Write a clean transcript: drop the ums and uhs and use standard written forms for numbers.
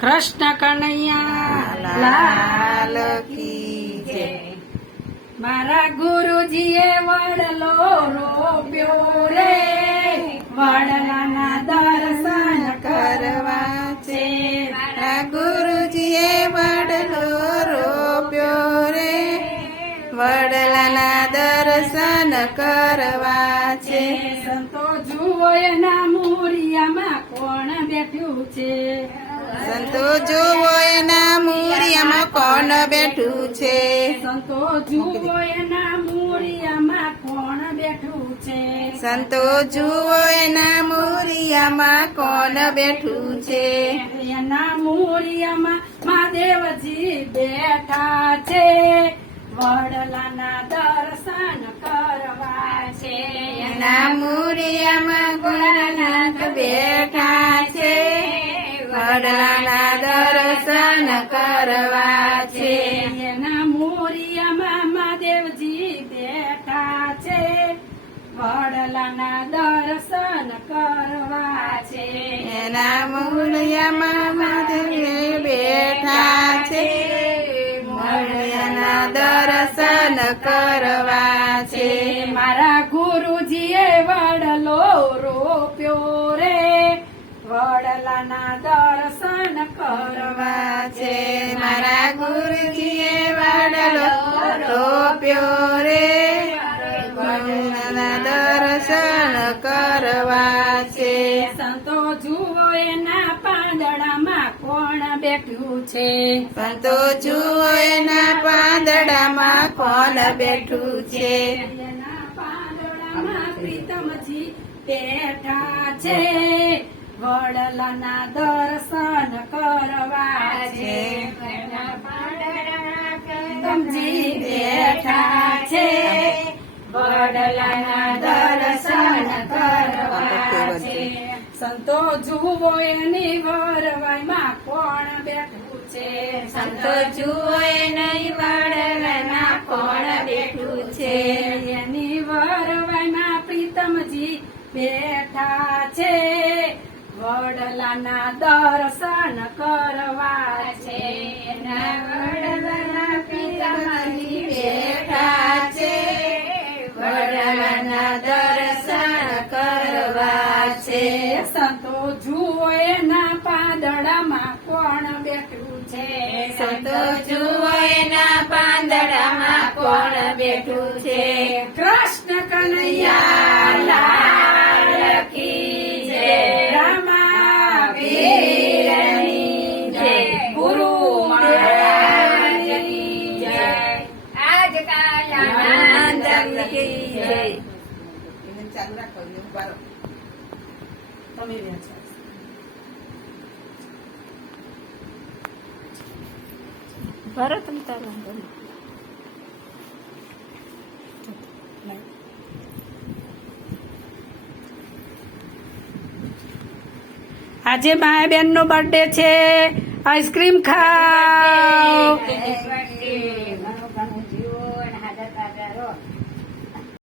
કૃષ્ણ કનૈયા લાલ કી જય। મારા ગુરુજીએ વડલો રોપ્યો રે, વડલાના દર્શન કરવા છે। મારા ગુરુજીએ વડલો રોપ્યો રે, વડલાના દર્શન કરવા છે। સંતો જુઓ એના મૂરિયામાં કોણ બેઠું છે, સંતો જુઓ એના મૂરિયામાં કોણ બેઠું છે, સંતો જુઓ એના મૂરિયામાં કોણ બેઠું છે, સંતો જુઓ એના મૂરિયામાં કોણ બેઠું છે। એના મૂરિયામાં મહાદેવજી બેઠા છે, વડલાના દર્શન કરવા છે। એના મૂરિયામાં ભોળાનાથ બેઠા છે, વડલાના દર્શન કરવા છે। એના મૂરિયામાં મહાદેવજી બેઠા છે, વડલાના દર્શન કરવા છે। એના મૂળિયામાં મહાદેવ બેઠા છે, વડલાના દર્શન કરવા છે। મારા ગુરુજીએ વડલો રોપ્યો રે, વડલાના દર્શન કરવા છે। મારા ગુરુજીએ વડલો રોપ્યો રે, વડલાના દર્શન કરવા છે। સંતો જુઓ એના પાંદડામાં કોણ બેઠું છે, સંતો જુઓ એના પાંદડામાં કોણ બેઠું છે, એના પાંદડામાં પ્રીતમજી બેઠા છે, વડલાના દર્શન કરવા છે। એના પાંદડામાં પ્રીતમજી બેઠા છે, વડલાના દર્શન કરવા છે। સંતો જુઓ એની વરવાઈમાં કોણ બેઠું છે, સંતો જુઓ એની વડલામાં કોણ બેઠું છે, એની વરવાઈમાં પ્રીતમજી બેઠા છે, વડલાના દર્શન કરવા છે। એના વડલામાં પ્રીતમજી બેઠા છે, વડલાના દર્શન કરવા છે। સંતો જુઓ એના પાંદડામાં કોણ બેઠું છે, સંતો જુઓ એના પાંદડામાં કોણ બેઠું છે। કૃષ્ણ કનૈયા લાલ કી જય, રામા પીરની જય, ગુરુ મહારાજની જય, આજ કાયાનંદ કી જય। તમે વ્યાખ્યા ભરત તારા આજે માયા બેન નો બર્થડે છે, આઈસ્ક્રીમ ખાઓ।